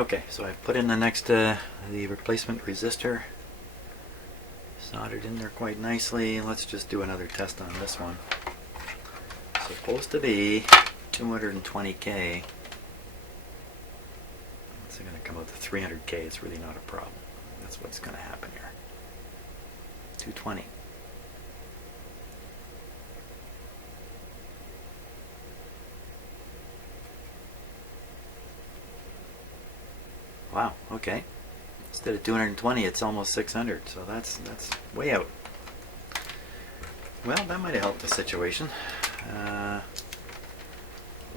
Okay, so I've put in the next the replacement resistor, soldered in there quite nicely. Let's just do another test on this one. It's supposed to be 220K. It's going to come out to 300K. It's really not a problem. That's what's going to happen here. 220. Wow, okay. Instead of 220, it's almost 600, so that's way out. Well, that might have helped the situation.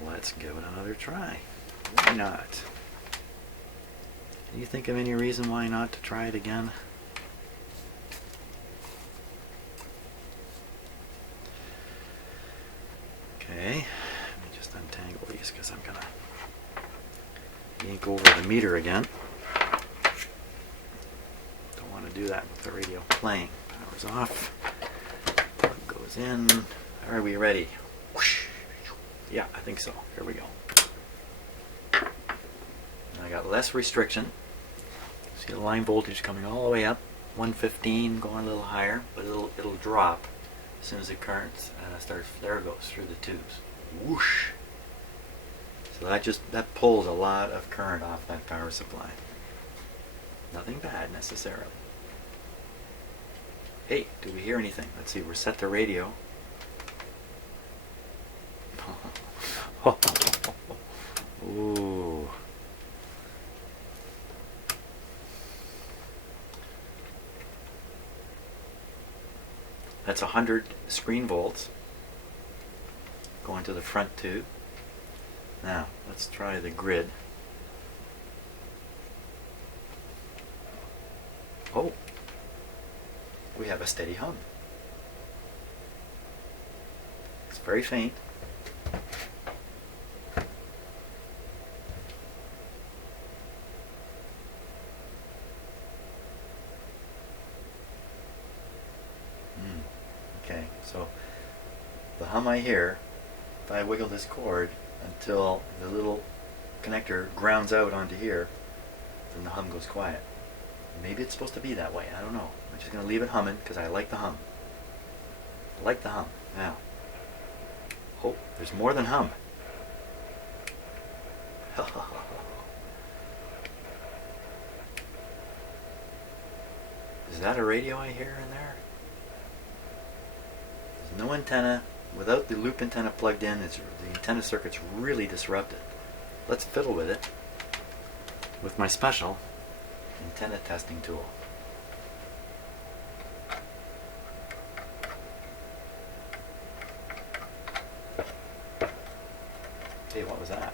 Let's give it another try. Why not? Can you think of any reason why not to try it again? Okay, let me just untangle these because I'm going to yank over the meter again. Don't want to do that with the radio playing. Power's off. Plug goes in. Are we ready? Whoosh. Yeah, I think so. Here we go. I got less restriction. See the line voltage coming all the way up, 115, going a little higher, but it'll drop as soon as the current starts. There it goes through the tubes. Whoosh. So that pulls a lot of current off that power supply. Nothing bad necessarily. Hey, do we hear anything? Let's see. We're set the radio. Ooh. That's 100 screen volts going to the front tube. Now, let's try the grid. Oh, we have a steady hum. It's very faint. Okay, so the hum I hear, if I wiggle this cord until the little connector grounds out onto here, then the hum goes quiet. Maybe it's supposed to be that way. I don't know. I'm just going to leave it humming because I like the hum. I like the hum. Now, oh, there's more than hum. Is that a radio I hear in there? There's no antenna. Without the loop antenna plugged in, the antenna circuit's really disrupted. Let's fiddle with it with my special antenna testing tool. Hey, what was that?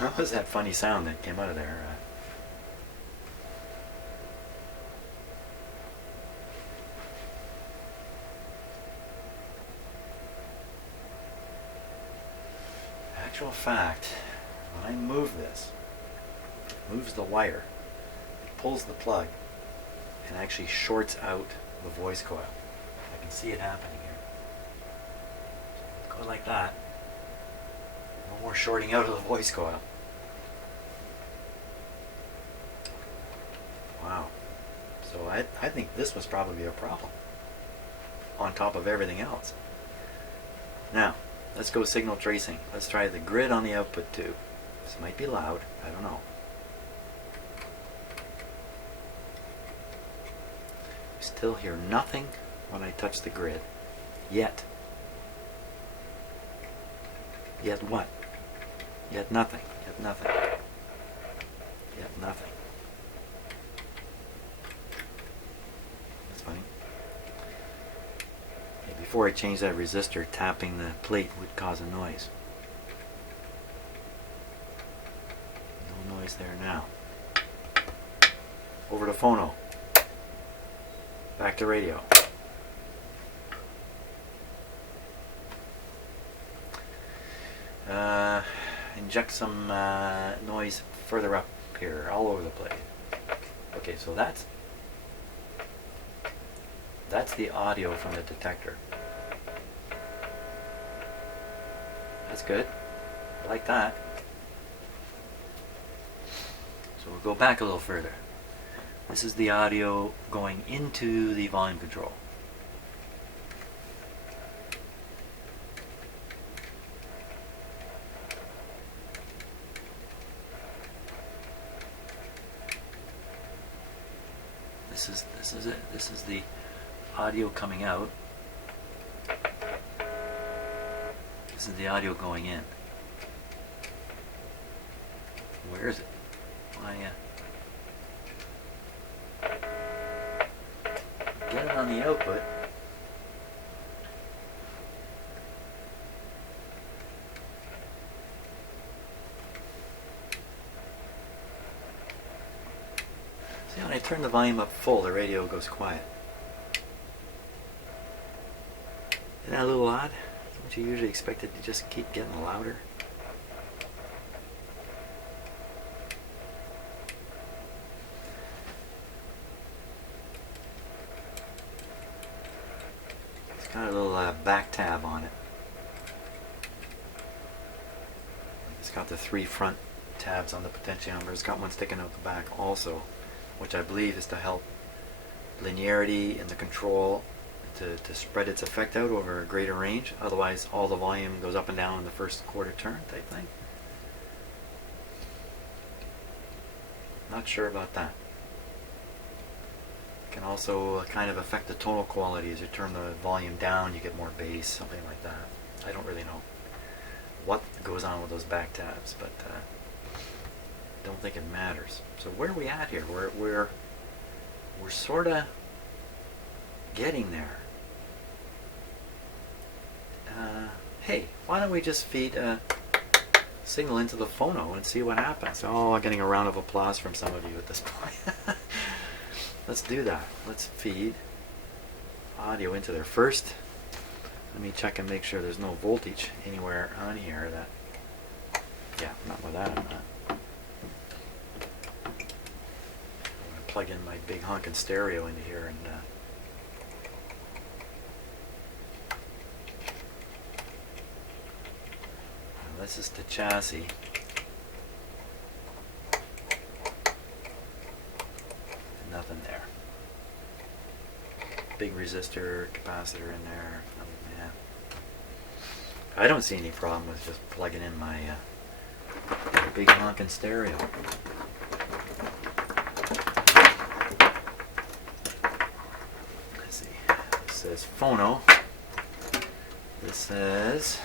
What was that funny sound that came out of there? Actual fact, when I move this, it moves the wire, it pulls the plug, and actually shorts out the voice coil. I can see it happening here. Go like that. No more shorting out of the voice coil. Wow. So I think this was probably a problem on top of everything else. Now, let's go signal tracing. Let's try the grid on the output tube. This might be loud. I don't know. Still hear nothing when I touch the grid. Yet. Yet what? Yet nothing. Yet nothing. Yet nothing. That's funny. Okay, before I change that resistor, tapping the plate would cause a noise. No noise there now. Over to phono. Back to radio. Inject some noise further up here, all over the place. Okay, so that's the audio from the detector. That's good. I like that. So we'll go back a little further. This is the audio going into the volume control. This is it. This is the audio coming out. This is the audio going in. Where is it? Get it on the output. See, when I turn the volume up full, the radio goes quiet. Isn't that a little odd? Don't you usually expect it to just keep getting louder? It's got a little back tab on it. It's got the 3 front tabs on the potentiometer. It's got one sticking out the back also, which I believe is to help linearity in the control to spread its effect out over a greater range. Otherwise, all the volume goes up and down in the first quarter turn type thing. Not sure about that. It can also kind of affect the tonal quality. As you turn the volume down, you get more bass, something like that. I don't really know what goes on with those back tabs, but don't think it matters. So where are we at here? We're sort of getting there. Hey, why don't we just feed a signal into the phono and see what happens? Oh, I'm getting a round of applause from some of you at this point. Let's do that. Let's feed audio into there first. Let me check and make sure there's no voltage anywhere on here. That, yeah, not with that. I'm not. I'm gonna plug in my big honkin' stereo into here and. This is the chassis. Nothing there. Big resistor, capacitor in there. Yeah. I don't see any problem with just plugging in my big honkin' stereo. Let's see. This says phono. This says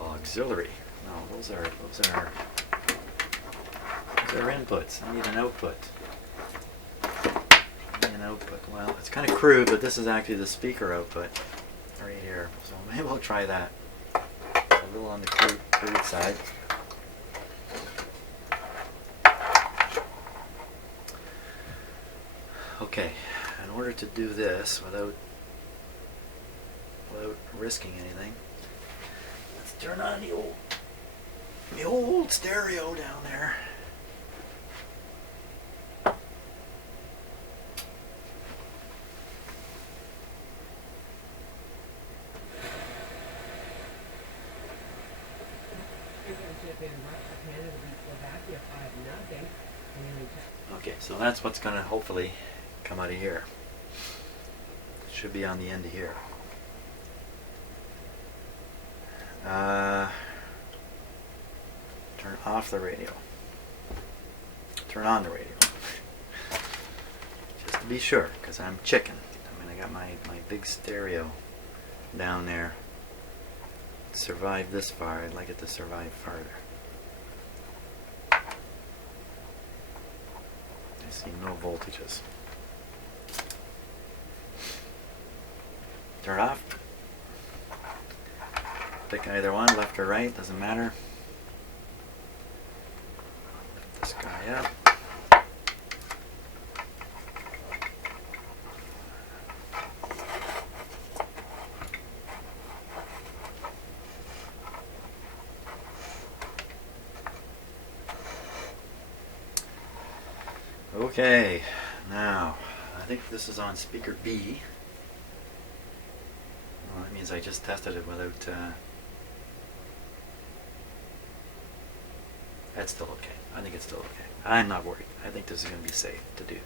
auxiliary. No, those are inputs. I need an output. Well, it's kind of crude, but this is actually the speaker output right here. So maybe we'll try that. A little on the crude side. Okay, in order to do this without risking anything, let's turn on the old stereo down there. Okay, so that's what's going to hopefully come out of here. It should be on the end of here. Turn off the radio. Turn on the radio. Just to be sure, because I'm chicken. I mean, I got my big stereo down there. It survived this far. I'd like it to survive farther. I see no voltages. Turn it off. Pick either one, left or right, doesn't matter. Lift this guy up. Okay, now I think this is on speaker B. Well, let me means I just tested it without... That's still okay. I think it's still okay. I'm not worried. I think this is going to be safe to do.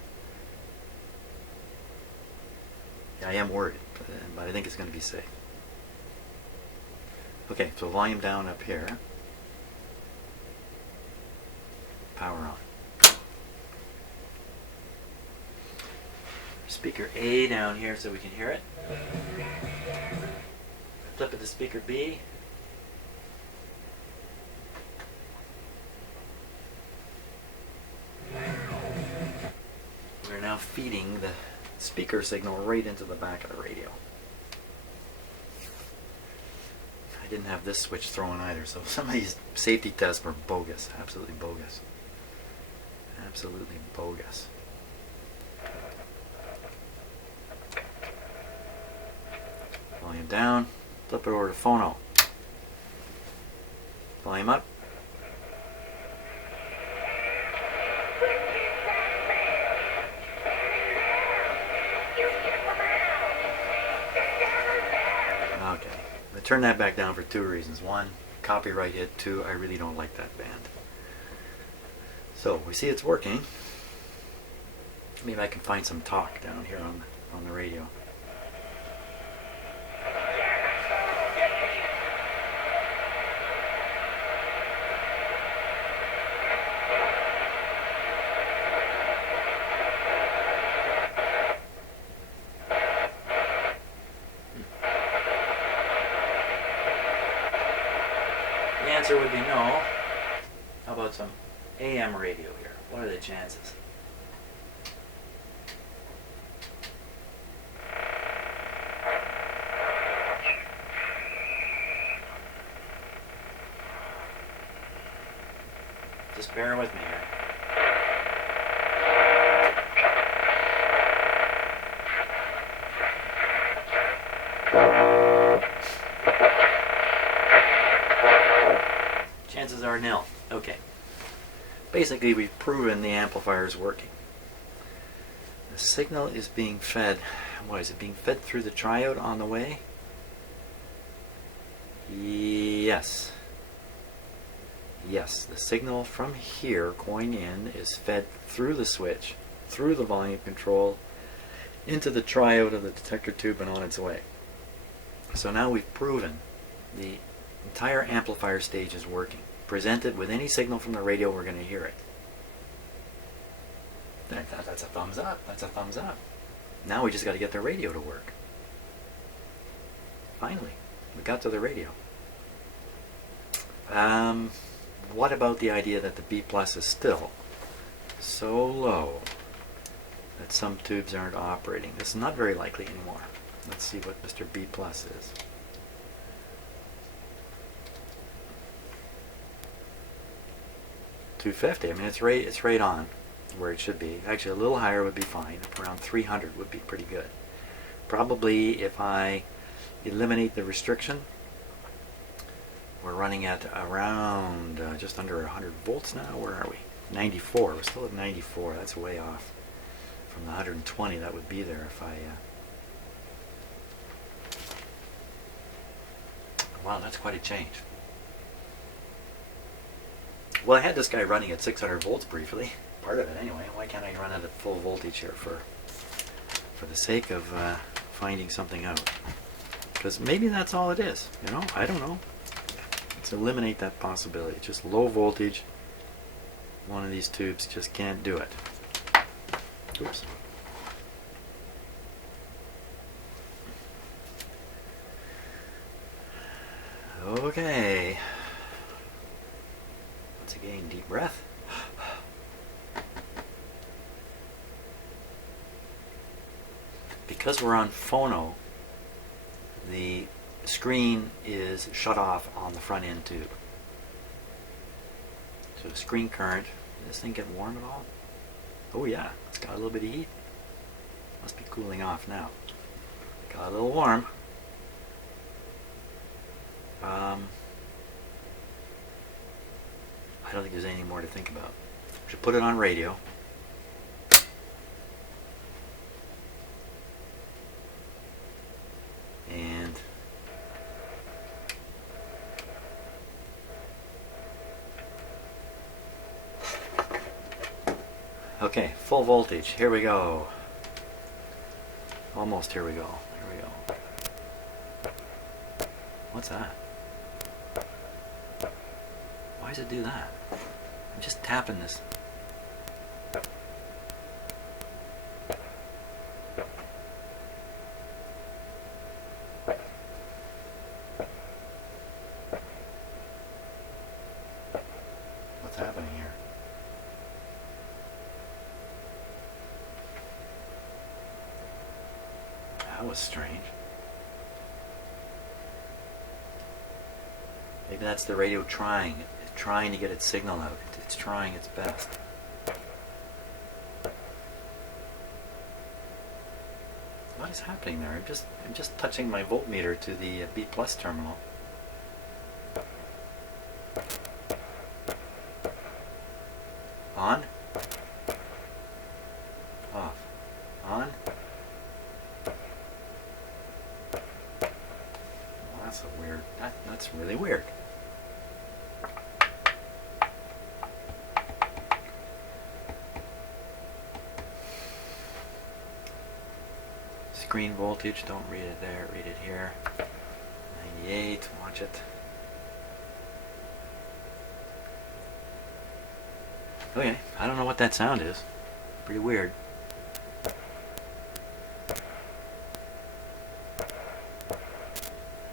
Yeah, I am worried, but I think it's going to be safe. Okay, so volume down up here. Power on. Speaker A down here so we can hear it. Flip it to speaker B. We're now feeding the speaker signal right into the back of the radio. I didn't have this switch thrown either, so some of these safety tests were bogus. Absolutely bogus. Absolutely bogus. Volume down. Flip it over to phono. Volume up. Okay. I turned that back down for two reasons. One, copyright hit. Two, I really don't like that band. So we see it's working. Maybe I can find some talk down here on the radio. The answer would be no. How about some AM radio here? What are the chances? Just bear with me here. Chances are nil. Okay. Basically, we've proven the amplifier is working. The signal is being fed. What is it being fed through the triode on the way? Yes. Yes, the signal from here going in is fed through the switch, through the volume control, into the triode of the detector tube and on its way. So now we've proven the entire amplifier stage is working. Present it with any signal from the radio, we're going to hear it. That's a thumbs up. That's a thumbs up. Now we just got to get the radio to work. Finally, we got to the radio. What about the idea that the B plus is still so low that some tubes aren't operating? This is not very likely anymore. Let's see what Mr. B plus is. $250. I mean, it's right on where it should be. Actually, a little higher would be fine. Up around 300 would be pretty good. Probably if I eliminate the restriction, we're running at around just under 100 volts now. Where are we? 94. We're still at 94. That's way off from the 120 that would be there if I... Wow, that's quite a change. Well, I had this guy running at 600 volts briefly. Part of it anyway. Why can't I run it at full voltage here for the sake of finding something out? Because maybe that's all it is. You know, I don't know. Let's eliminate that possibility. Just low voltage. One of these tubes just can't do it. Oops. Okay. Once again, deep breath. Because we're on phono, the screen is shut off on the front end tube. So screen current, did this thing get warm at all? Oh yeah, it's got a little bit of heat. Must be cooling off now. Got a little warm. I don't think there's anything more to think about. Should put it on radio. And Okay, full voltage. Here we go. Almost here we go. Here we go. What's that? Why does it do that? I'm just tapping this. What's happening here? That was strange. Maybe that's the radio trying to get its signal out. It's trying its best. What is happening there? I'm just touching my voltmeter to the B plus terminal. On. Off. On. Well, that's a weird. That's really weird. Screen voltage, don't read it there, read it here. 98, watch it. Okay, I don't know what that sound is. Pretty weird.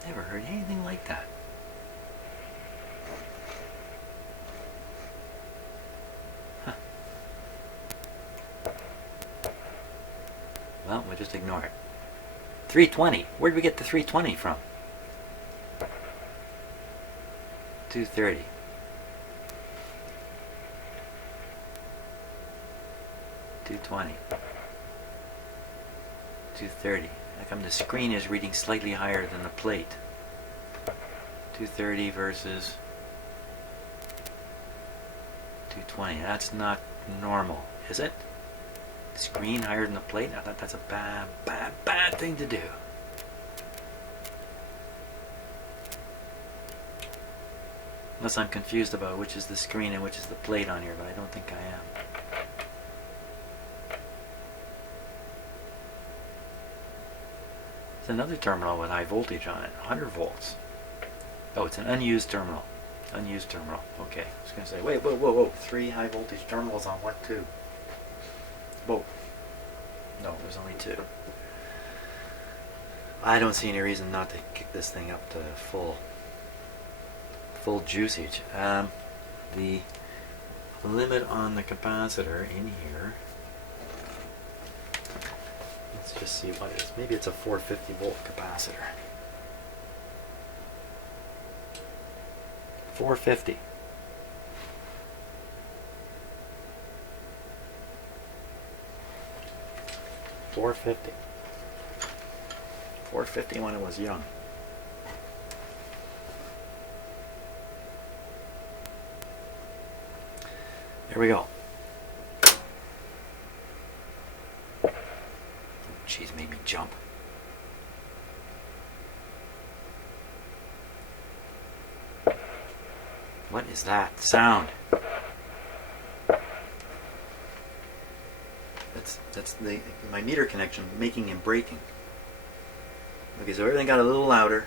Never heard anything like that. Huh. Well, we'll just ignore it. 320. Where did we get the 320 from? 230. 220. 230. How come the screen is reading slightly higher than the plate? 230 versus 220. That's not normal, is it? Screen higher than the plate? I thought that's a bad thing to do. Unless I'm confused about which is the screen and which is the plate on here, but I don't think I am. It's another terminal with high voltage on it, 100 volts. Oh, it's an unused terminal. Unused terminal. Okay, I was going to say, wait, whoa. 3 high voltage terminals on one tube. Whoa. No, there's only 2. I don't see any reason not to kick this thing up to full juicage. The limit on the capacitor in here, let's just see what it is. Maybe it's a 450 volt capacitor. 450. $4.50 when it was young. Here we go. Jeez, made me jump. What is that sound? That's my meter connection making and breaking. Okay, so everything got a little louder.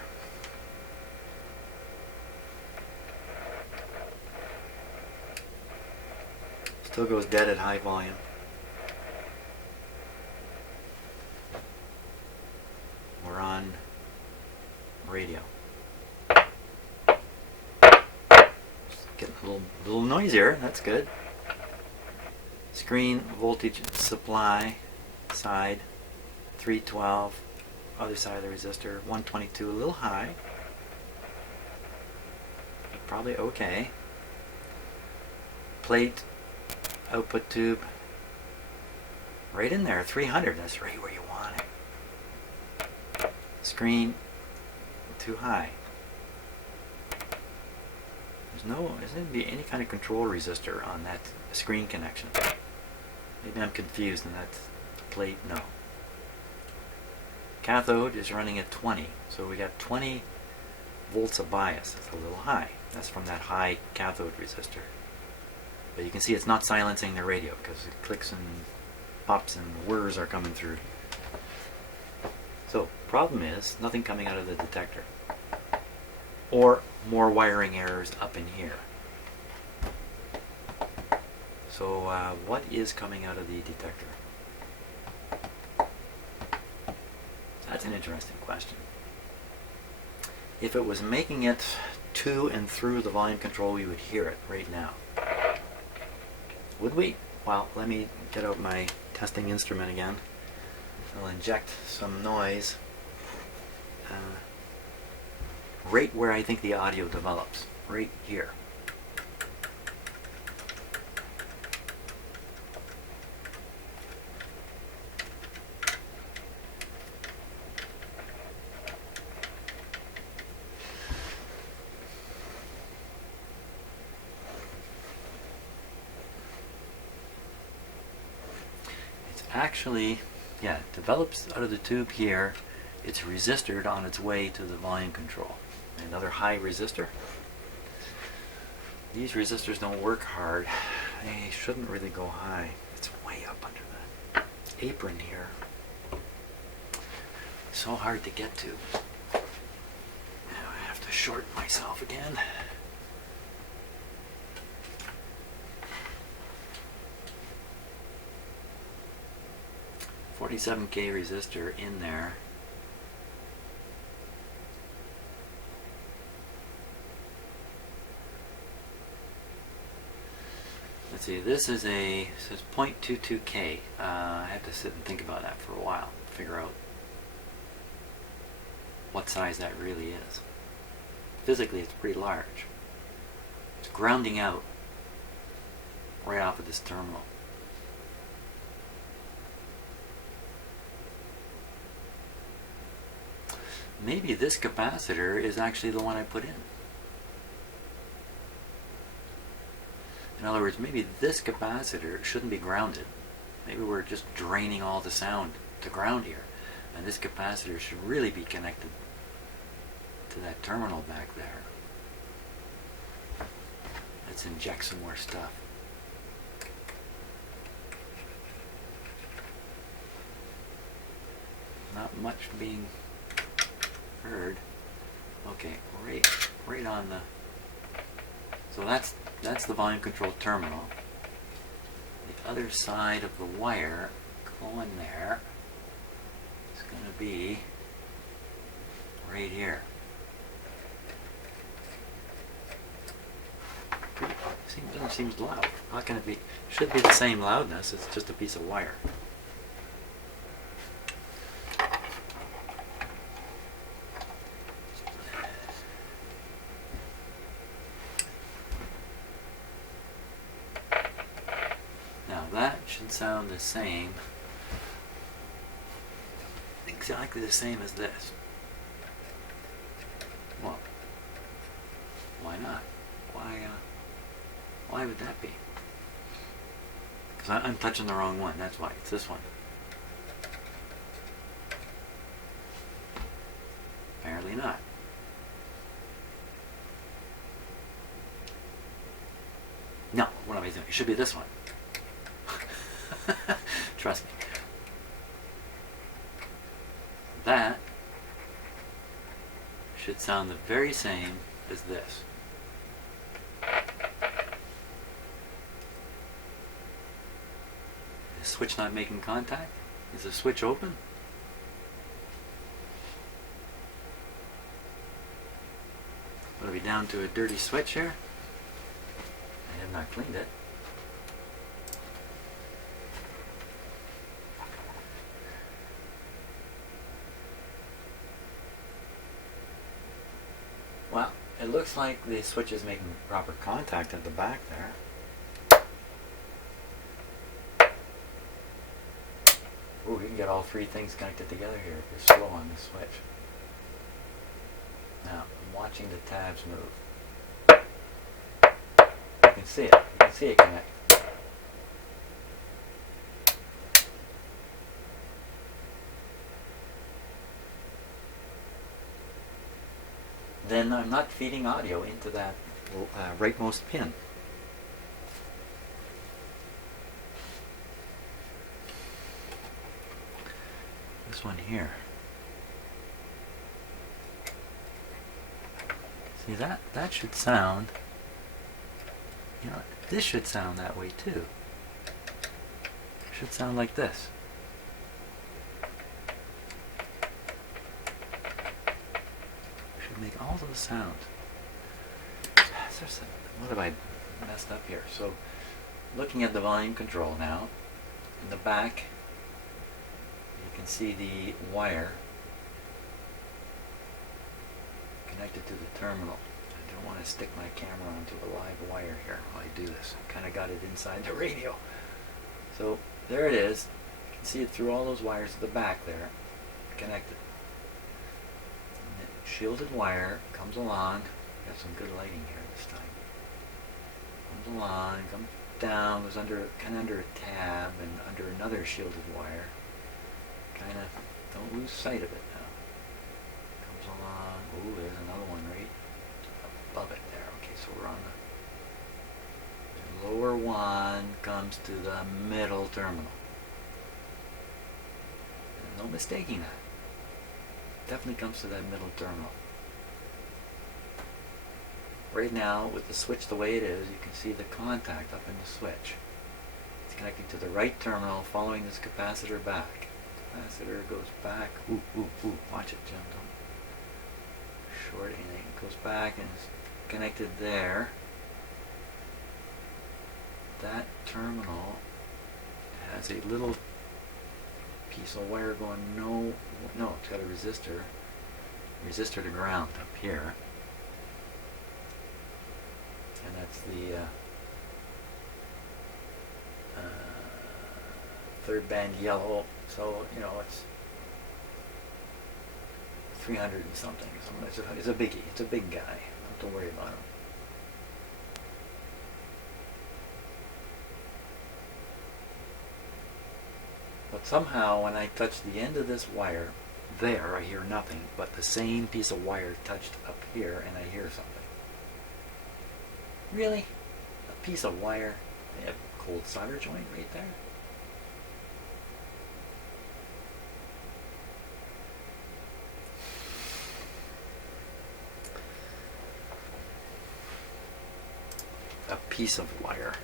Still goes dead at high volume. We're on radio. Getting a little noisier, that's good. Screen voltage supply side 312, other side of the resistor 122, a little high. Probably okay. Plate output tube right in there, 300, that's right where you want it. Screen too high. There isn't be any kind of control resistor on that screen connection. Maybe I'm confused and that's the plate, no. Cathode is running at 20, so we got 20 volts of bias. That's a little high. That's from that high cathode resistor. But you can see it's not silencing the radio because it clicks and pops and whirs are coming through. So problem is nothing coming out of the detector. Or more wiring errors up in here. So what is coming out of the detector? That's an interesting question. If it was making it to and through the volume control, we would hear it right now. Would we? Well, let me get out my testing instrument again. I'll inject some noise right where I think the audio develops, right here. Actually, yeah, it develops out of the tube here. It's resistored on its way to the volume control. Another high resistor. These resistors don't work hard. They shouldn't really go high. It's way up under that apron here. So hard to get to. Now I have to short myself again. $47K resistor in there. Let's see, this is a, says 0.22K. I have to sit and think about that for a while, figure out what size that really is. Physically, it's pretty large. It's grounding out right off of this terminal. Maybe this capacitor is actually the one I put in. In other words, maybe this capacitor shouldn't be grounded. Maybe we're just draining all the sound to ground here. And this capacitor should really be connected to that terminal back there. Let's inject some more stuff. Not much being heard. Okay, right on the. So that's the volume control terminal. The other side of the wire going there is going to be right here. Doesn't seem loud. How can it be? Should be the same loudness. It's just a piece of wire. That should sound the same, exactly the same as this. Well, why not? Why would that be? Because I'm touching the wrong one, that's why. It's this one. Apparently not. No, what am I doing? It should be this one. Trust me. That should sound the very same as this. Is the switch not making contact? Is the switch open? What are we down to, a dirty switch here? I have not cleaned it. Well, it looks like the switch is making proper contact at the back there. Ooh, you can get all three things connected together here if you're slow on the switch. Now, I'm watching the tabs move. You can see it. You can see it connect. Then I'm not feeding audio into that rightmost pin. one here. See, that should sound, you know, this should sound that way too. It should sound like this. Should make all those sounds. What have I messed up here? So, looking at the volume control now, in the back, you can see the wire connected to the terminal. I don't want to stick my camera onto a live wire here while I do this. I kind of got it inside the radio. So there it is. You can see it through all those wires at the back there, connected. And the shielded wire comes along. Got some good lighting here this time. Comes along, comes down, goes under, kind of under a tab and under another shielded wire. Kind of, don't lose sight of it now. Comes along. Oh, there's another one right above it there. Okay, so we're on the lower one comes to the middle terminal. And no mistaking that. Definitely comes to that middle terminal. Right now, with the switch the way it is, you can see the contact up in the switch. It's connecting to the right terminal, following this capacitor back. Capacitor goes back. Ooh, ooh, ooh. Watch it, Jim. Don't short anything. It goes back and it's connected there. That terminal has a little piece of wire going no, it's got a resistor to ground up here. And that's the third band yellow, so you know it's 300 and something. So it's a biggie. It's a big guy. Don't worry about him. But somehow when I touch the end of this wire there, I hear nothing, but the same piece of wire touched up here and I hear something. Really? A piece of wire? They have a cold solder joint right there? A piece of wire.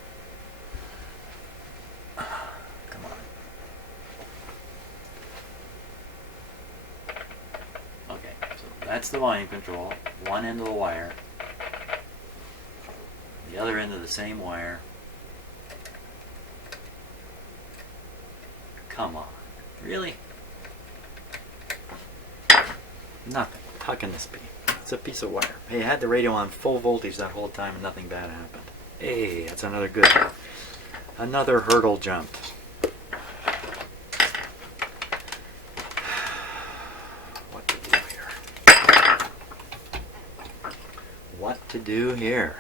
Come on. Okay, so that's the volume control. One end of the wire. The other end of the same wire. Come on. Really? Nothing. How can this be? It's a piece of wire. Hey, I had the radio on full voltage that whole time and nothing bad happened. Hey, that's another good one. Another hurdle jumped. What to do here? What to do here?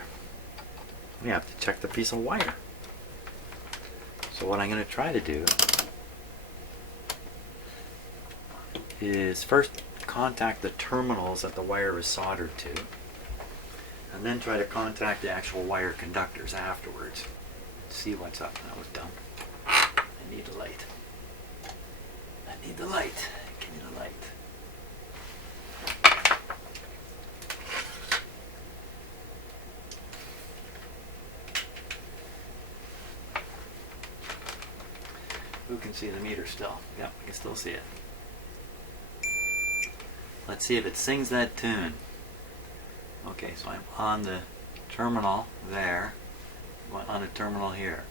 We have to check the piece of wire. So what I'm going to try to do is first contact the terminals that the wire is soldered to, and then try to contact the actual wire conductors afterwards. See what's up. That was dumb. I need the light. I need the light. Give me the light. Who can see the meter still? Yep, I can still see it. Let's see if it sings that tune. Okay, so I'm on the terminal there. On a terminal here.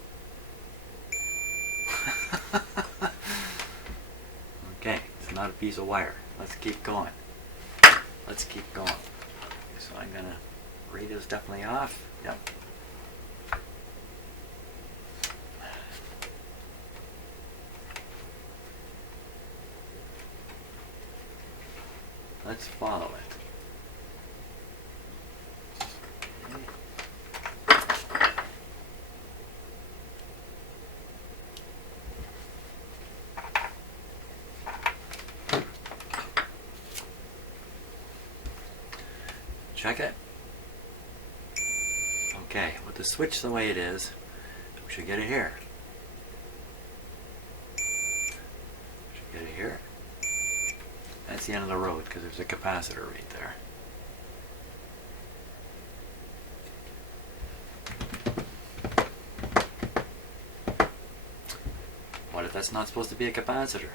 Okay, it's not a piece of wire. Let's keep going. Let's keep going. So I'm gonna, radio's definitely off. Yep. Let's follow it. Check it. Okay, with the switch the way it is, we should get it here. Should get it here. that's the end of the road because there's a capacitor right there. What if that's not supposed to be a capacitor?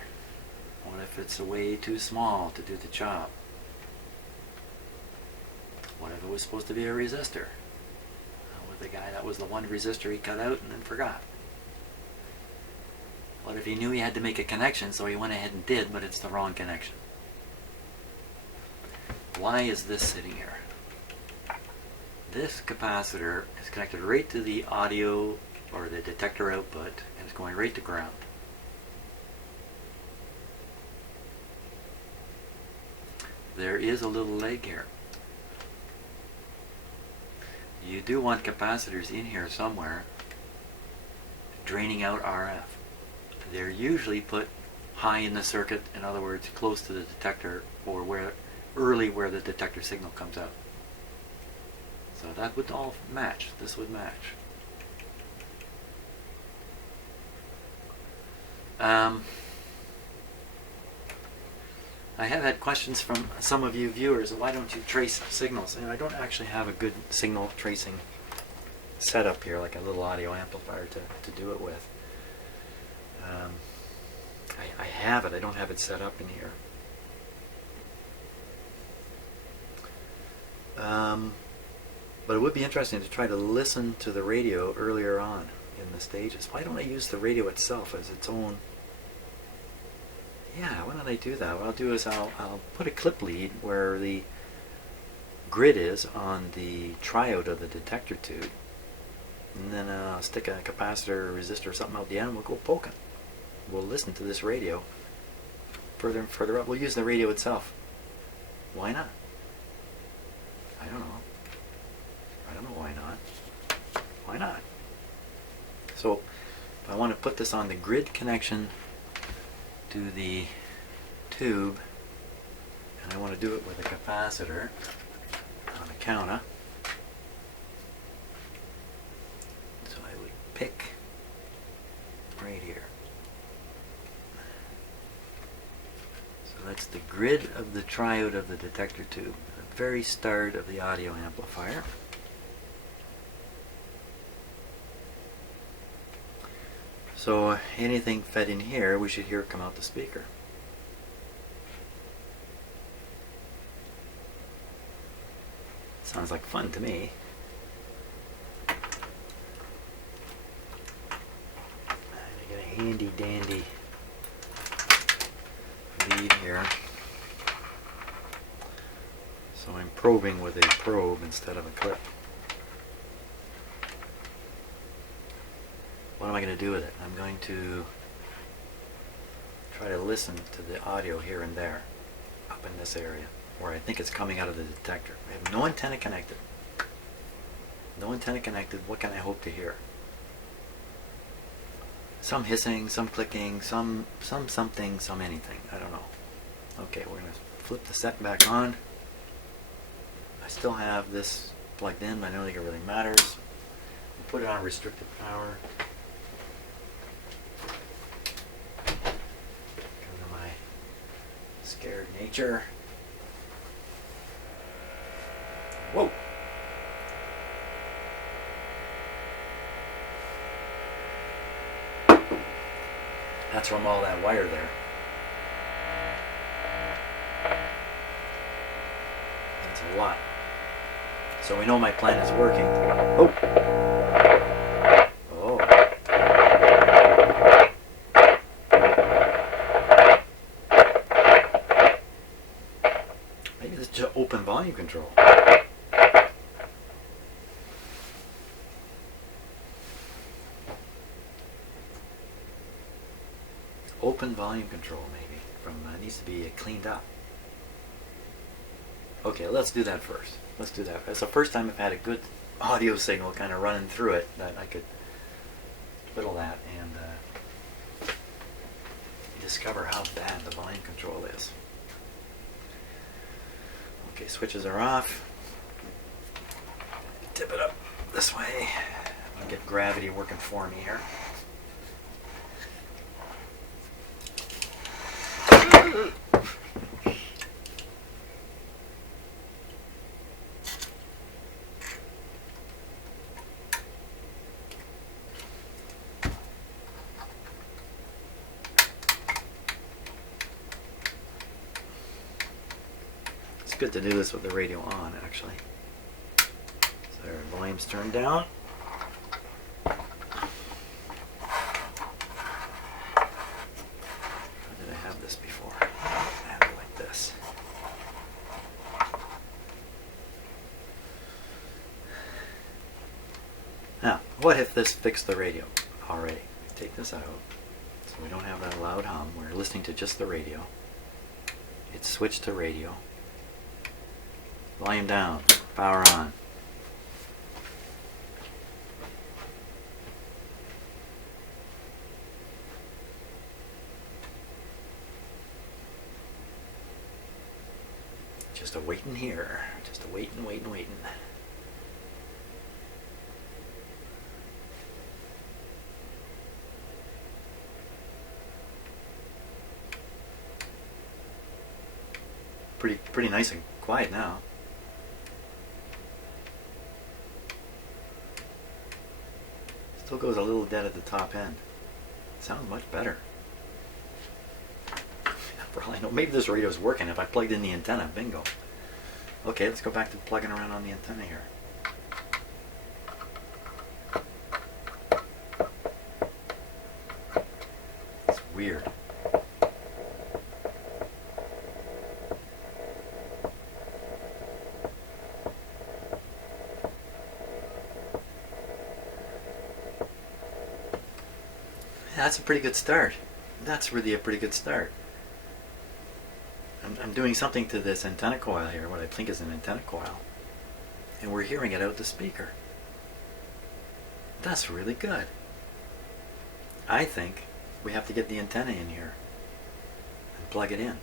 What if it's way too small to do the job? What if it was supposed to be a resistor? With the guy, that was the one resistor he cut out and then forgot. What if he knew he had to make a connection, so he went ahead and did, but it's the wrong connection? Why is this sitting here? This capacitor is connected right to the audio or the detector output, and it's going right to ground. There is a little leg here. You do want capacitors in here somewhere draining out RF. They're usually put high in the circuit, in other words, close to the detector, or early where the detector signal comes out. So that would all match. This would match. I have had questions from some of you viewers, why don't you trace signals? And I don't actually have a good signal tracing setup here, like a little audio amplifier to do it with. I have it, I don't have it set up in here. But it would be interesting to try to listen to the radio earlier on in the stages. Why don't I use the radio itself as its own? Yeah, why don't I do that? What I'll do is I'll put a clip lead where the grid is on the triode of the detector tube, and then I'll stick a capacitor or resistor or something out the end, and we'll go poking. We'll listen to this radio further and further up. We'll use the radio itself. Why not? I don't know. I don't know why not. Why not? So if I want to put this on the grid connection to the tube, and I want to do it with a capacitor on a counter, so I would pick right here. So that's the grid of the triode of the detector tube, the very start of the audio amplifier. So anything fed in here, we should hear it come out the speaker. Sounds like fun to me. I get a handy dandy lead here. So I'm probing with a probe instead of a clip. What am I going to do with it? I'm going to try to listen to the audio here and there, up in this area, where I think it's coming out of the detector. I have no antenna connected. No antenna connected, what can I hope to hear? Some hissing, some clicking, some something, some anything. I don't know. Okay, we're going to flip the set back on. I still have this plugged in, but I don't think it really matters. Put it on restricted power. Scared nature. Whoa! That's from all that wire there. That's a lot. So we know my plan is working. Oh! Open volume control. Open volume control, maybe. Needs to be cleaned up. Okay, let's do that first. Let's do that. It's the first time I've had a good audio signal kind of running through it that I could twiddle that and discover how bad the volume control is. Okay, switches are off. Tip it up this way. I'll get gravity working for me here. good to do this with the radio on, actually. So our volume's turned down. How did I have this before? I had it like this. Now, what if this fixed the radio already? Take this out so we don't have that loud hum. We're listening to just the radio. It's switched to radio. Volume down, power on. Just a waiting here. Just a waiting. Pretty nice and quiet now. Still goes a little dead at the top end. Sounds much better. For all I know, maybe this radio's working if I plugged in the antenna. Bingo. Okay, let's go back to plugging around on the antenna here. It's weird. That's a pretty good start. That's really a pretty good start. I'm doing something to this antenna coil here, what I think is an antenna coil, and we're hearing it out the speaker. That's really good. I think we have to get the antenna in here and plug it in.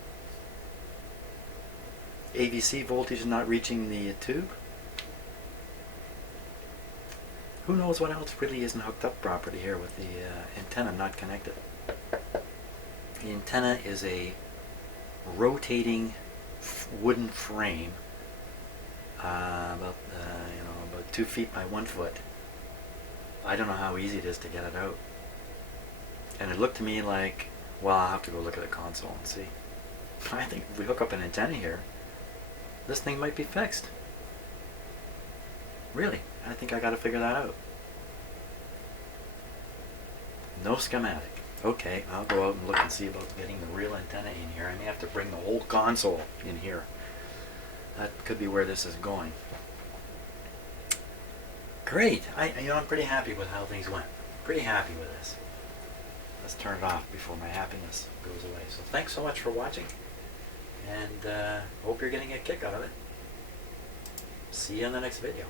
AVC voltage is not reaching the tube. Who knows what else really isn't hooked up properly here with the antenna not connected. The antenna is a rotating wooden frame, about 2 feet by 1 foot. I don't know how easy it is to get it out. And it looked to me like, well, I'll have to go look at the console and see. I think if we hook up an antenna here, this thing might be fixed. Really, I think I got to figure that out. No schematic. Okay, I'll go out and look and see about getting the real antenna in here. I may have to bring the whole console in here. That could be where this is going. Great. I'm pretty happy with how things went. Pretty happy with this. Let's turn it off before my happiness goes away. So thanks so much for watching, and hope you're getting a kick out of it. See you in the next video.